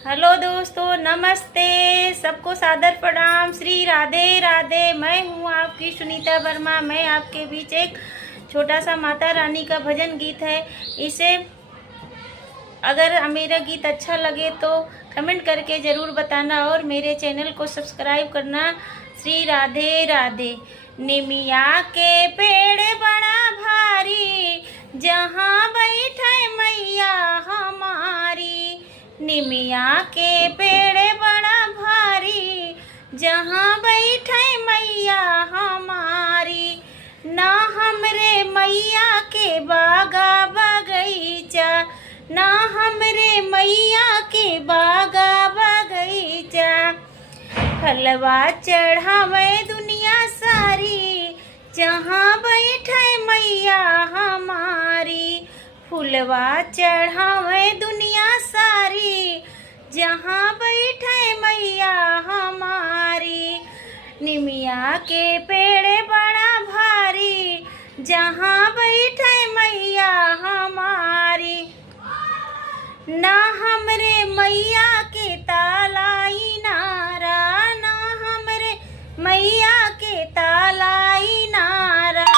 Hello दोस्तों, नमस्ते। सबको सादर प्रणाम। श्री राधे राधे। मैं हूँ आपकी सुनीता वर्मा। मैं आपके बीच एक छोटा सा माता रानी का भजन गीत है। इसे अगर मेरा गीत अच्छा लगे तो कमेंट करके ज़रूर बताना और मेरे चैनल को सब्सक्राइब करना। श्री राधे राधे। निमिया के पेड़ बड़ा भारी, जहाँ बैठे मैया हमारी। निमिया के पेड़ बड़ा भारी, जहाँ बैठे मैया हमारी। ना हमरे मैया के बागा बगीचा, ना हमरे मैया के बागा बगीचा। फलवा चढ़ावे दुनिया सारी, जहाँ बैठे मैया हमारी। फूलवा चढ़ावे दुनिया सारी, जहाँ बैठे मैया हमारी। निमिया के पेड़ बड़ा भारी, जहाँ बैठे मैया हमारी। ना हमरे मैया के तालाई नारा, ना हमरे मैया के तालाई नारा।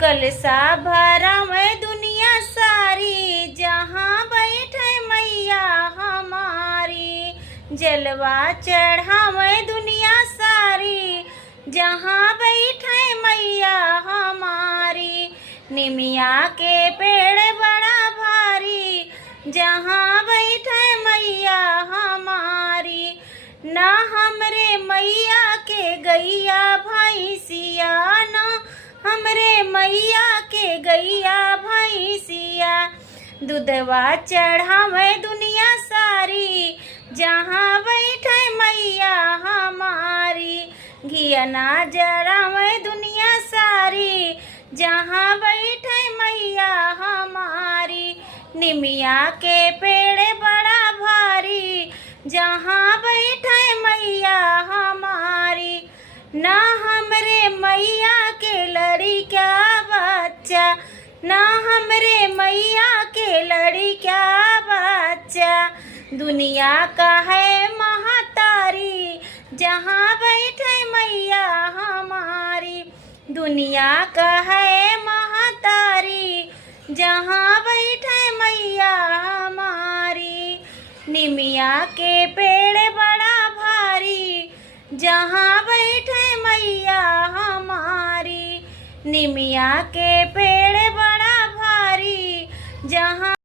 कलसा भरा में दुनिया सारी, जहाँ बैठे मैया हमारी। जलवा चढ़ावे दुनिया सारी, जहाँ बैठे मैया हमारी। निमिया के पेड़ बड़ा भारी, जहाँ बैठे मैया हमारी। ना हमरे मैया के गैया भैंसिया, ना हमरे मैया के गैया भैंसिया। दूधवा चढ़ावे दुनिया सारी, जहाँ बैठे मैया हमारी। घियना जरावे दुनिया सारी, जहाँ बैठे मैया हमारी। निमिया के पेड़ बड़ा भारी, जहाँ बैठे मैया हमारी। ना हमरे मैया के लड़िका बच्चा, ना हमरे मैया के लड़िका बच्चा। दुनिया का है महतारी, जहाँ बैठे मैया हमारी। दुनिया का है महतारी, जहाँ बैठे मैया हमारी। निमिया के पेड़ बड़ा भारी, जहाँ बैठे मैया हमारी। निमिया के पेड़ बड़ा भारी, जहाँ